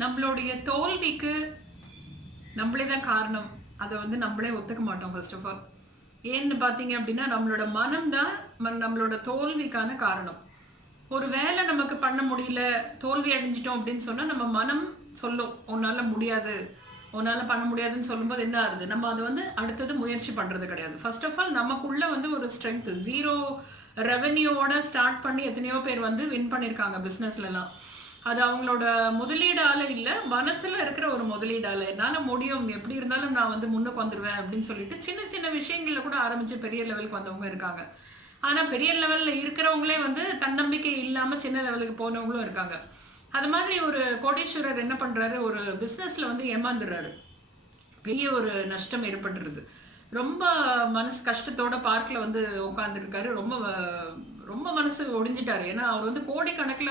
நம்மளுடைய தோல்விக்கு நம்மளே தான் காரணம். அதை வந்து நம்மளே ஒத்துக்க மாட்டோம் ஃபர்ஸ்ட் ஆஃப் ஆல். ஏன்னு பார்த்தீங்க அப்படின்னா நம்மளோட மனம் தான் நம்மளோட தோல்விக்கான காரணம். ஒரு வேலை நமக்கு பண்ண முடியல, தோல்வி அடைஞ்சிட்டோம் அப்படின்னு சொன்னா நம்ம மனம் சொல்லும் உன்னால முடியாது, உன்னால பண்ண முடியாதுன்னு சொல்லும்போது என்ன ஆகுது, நம்ம அதை வந்து அடுத்தது முயற்சி பண்றது கிடையாது. ஃபர்ஸ்ட் ஆஃப் ஆல் நமக்குள்ள வந்து ஒரு ஸ்ட்ரென்த், ஜீரோ ரெவன்யூவோட ஸ்டார்ட் பண்ணி எத்தனையோ பேர் வந்து வின் பண்ணியிருக்காங்க பிஸ்னஸ்லலாம். அது அவங்களோட முதலீடால இல்ல, மனசுல இருக்கிற ஒரு முதலீடால. என்னால முடியும், எப்படி இருந்தாலும் நான் வந்து முன்னுக்கு வந்துருவேன் அப்படின்னு சொல்லிட்டு சின்ன சின்ன விஷயங்கள்ல கூட ஆரம்பிச்சு பெரிய லெவலுக்கு வந்தவங்க இருக்காங்க. ஆனா பெரிய லெவல்ல இருக்கிறவங்களே வந்து தன்னம்பிக்கை இல்லாம சின்ன லெவலுக்கு போனவங்களும் இருக்காங்க. அது மாதிரி ஒரு கோடீஸ்வரர் என்ன பண்றாரு, ஒரு பிசினஸ்ல வந்து ஏமாந்துடுறாரு. பெரிய ஒரு நஷ்டம் ஏற்பட்டுருது. ரொம்ப மனசு கஷ்டத்தோட பார்க்ல வந்து உட்கார்ந்துருக்காரு. ரொம்ப ரொம்ப மனசு ஒடிஞ்சிட்டாரு. ஏன்னா அவர் வந்து கோடிக்கணக்குல